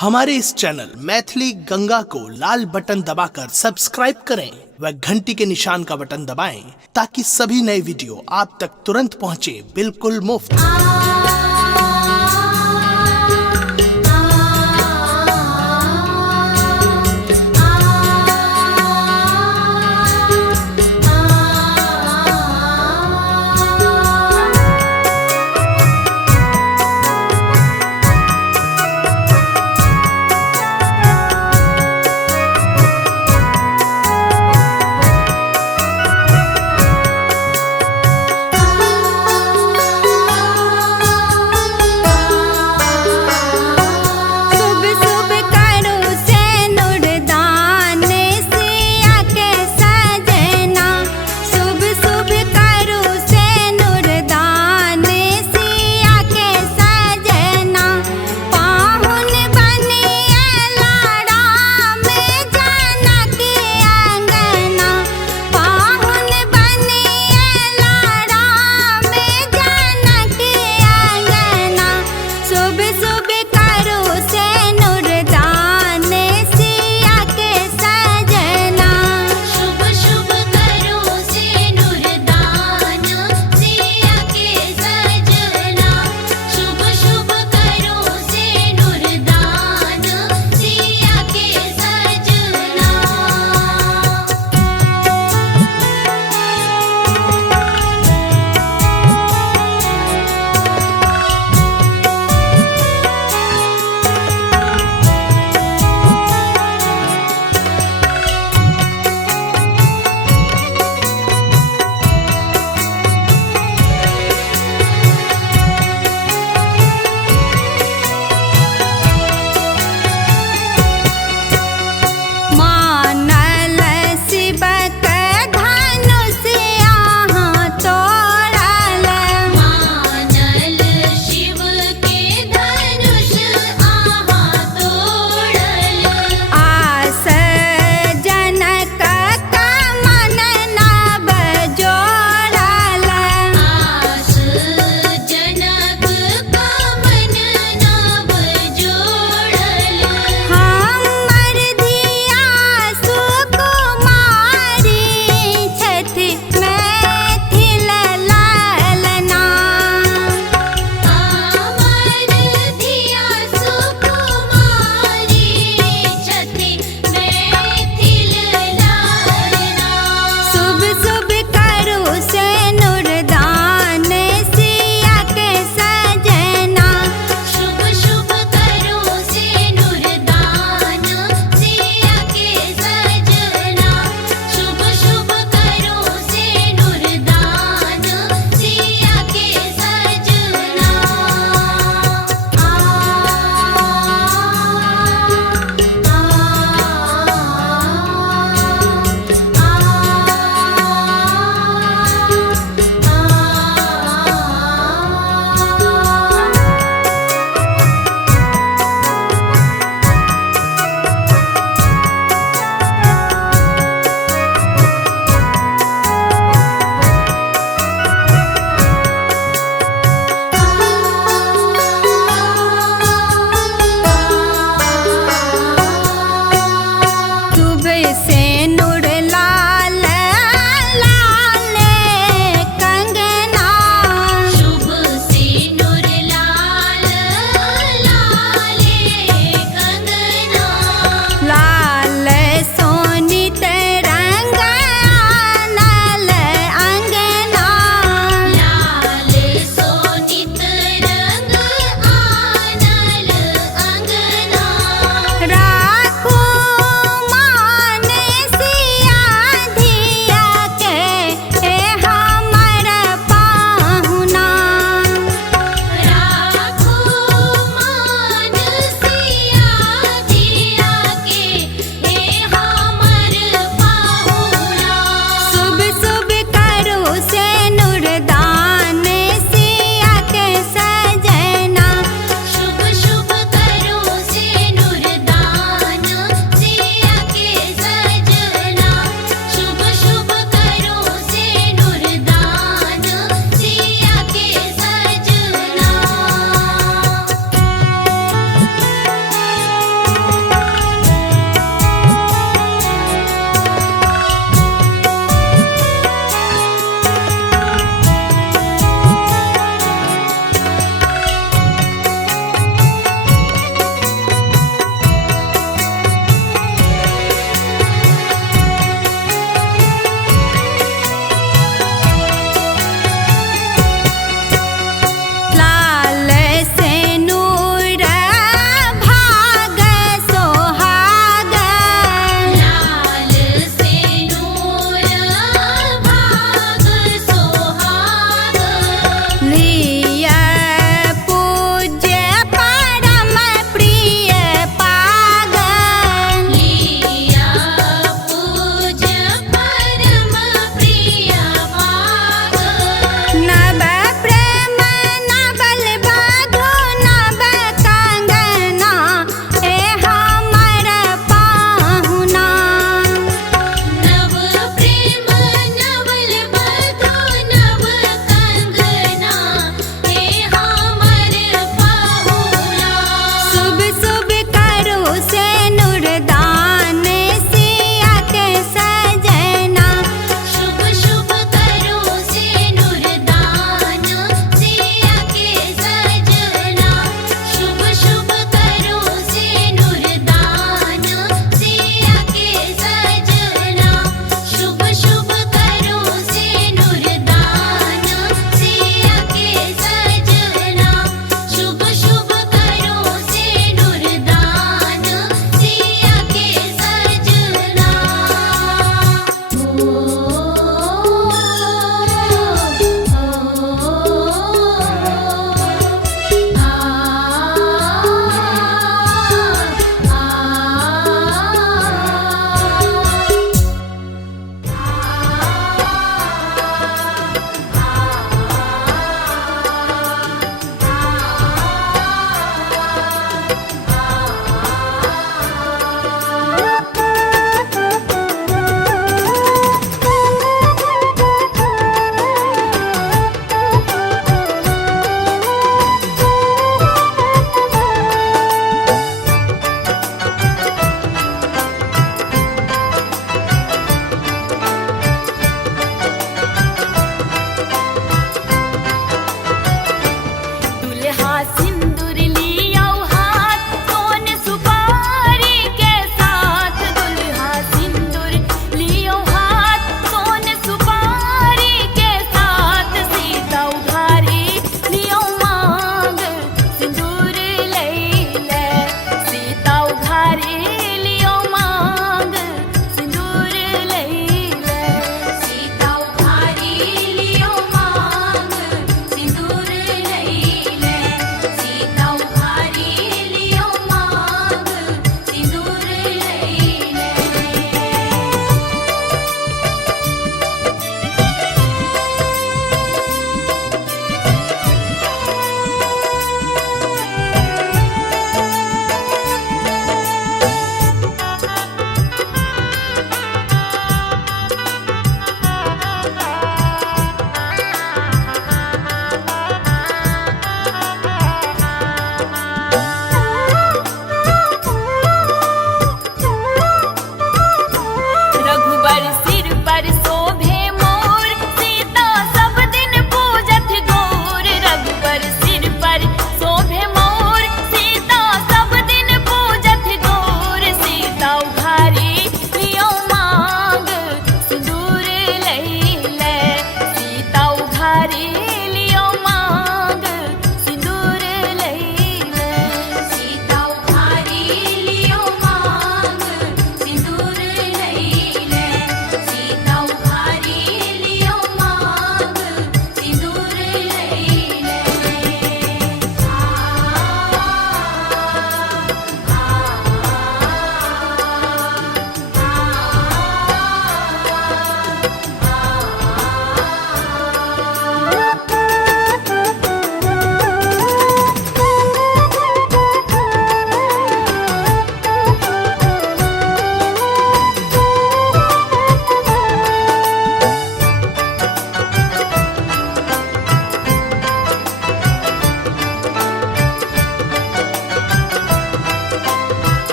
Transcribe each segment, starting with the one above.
हमारे इस चैनल मैथिली गंगा को लाल बटन दबाकर सब्सक्राइब करें व घंटी के निशान का बटन दबाएं ताकि सभी नए वीडियो आप तक तुरंत पहुंचे बिल्कुल मुफ्त।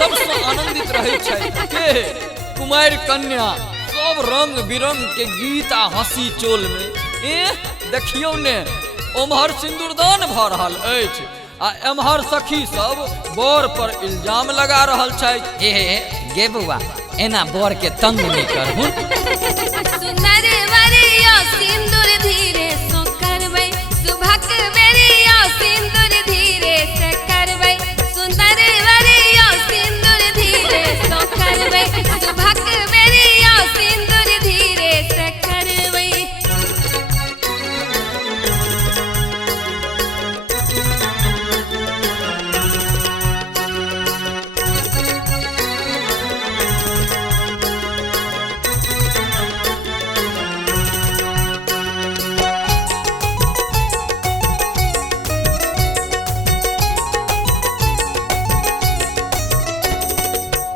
सबसे आनंदित रहे के कुमार कन्या सब रंग बिरंग के गीत आ हंसी चोल में देखियो ने ओम्हर सिंदूरदान भ रहल अछि आ एम्हर सखी सब बर पर इल्जाम लगा रहल छै। गे बउआ एना बर के तंग नहीं करहुन। सुंदर वरियो सिंदूर धीरे सो करबै सुभक बेरियो सिंदूर धीरे से करबै सुंदर वरियो सिंदूर धीरे सो करबै सुभक बेरियो सिंदूर धीरे से करबै।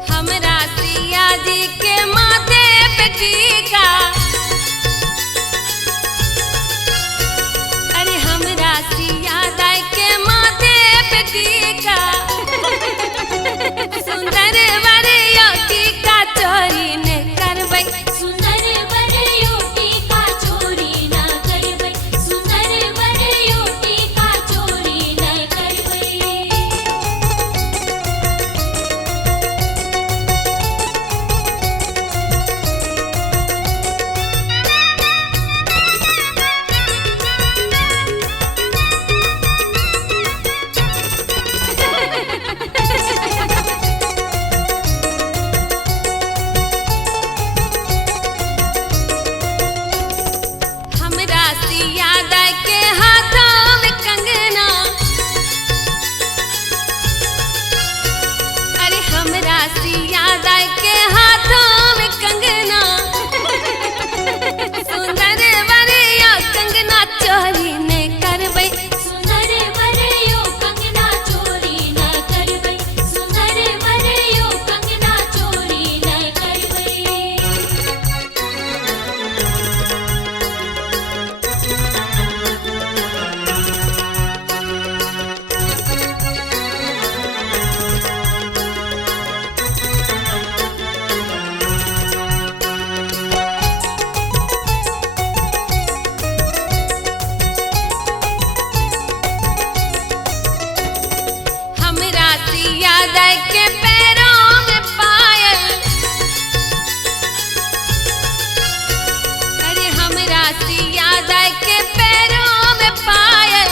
हमरा सिया जी के माथे पे टीका अरे हमरा सिया दाई के माथे पे टीका सुंदर वरियो टीका चोरी न करबै सुंदर वरियो टीका चोरी न करबै सुंदर वरियो टीका चोरी न करबै। हमरा सिया दाई के हाथों में कंगना अरे हमरा सिया दाई के हाथों में कंगना सुंदर वरियो कंगना चोरी न करबै सुंदर वरियो कंगना चोरी न करबै सुंदर वरियो कंगना चोरी न करबै। हमरा सिया दाई के पैरों में पायल अरे हमरा सिया दाई के पैरों में पायल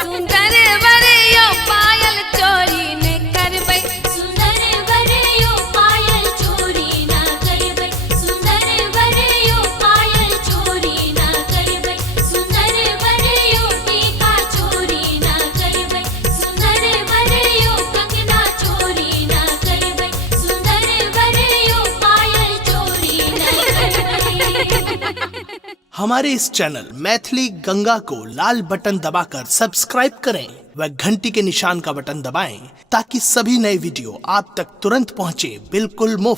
सुंदर वरियो पायल चोरी न करबै सुंदर वरियो पायल चोरी न करबै सुंदर वरियो पायल चोरी न करबै सुंदर वरियो टीका चोरी न करबै सुंदर वरियो कंगना चोरी न करबै सुंदर वरियो पायल चोरी न करबै। हमारे इस चैनल मैथिली गंगा को लाल बटन दबाकर सब्सक्राइब करें व घंटी के निशान का बटन दबाएं ताकि सभी नए वीडियो आप तक तुरंत पहुंचे बिल्कुल मुफ्त।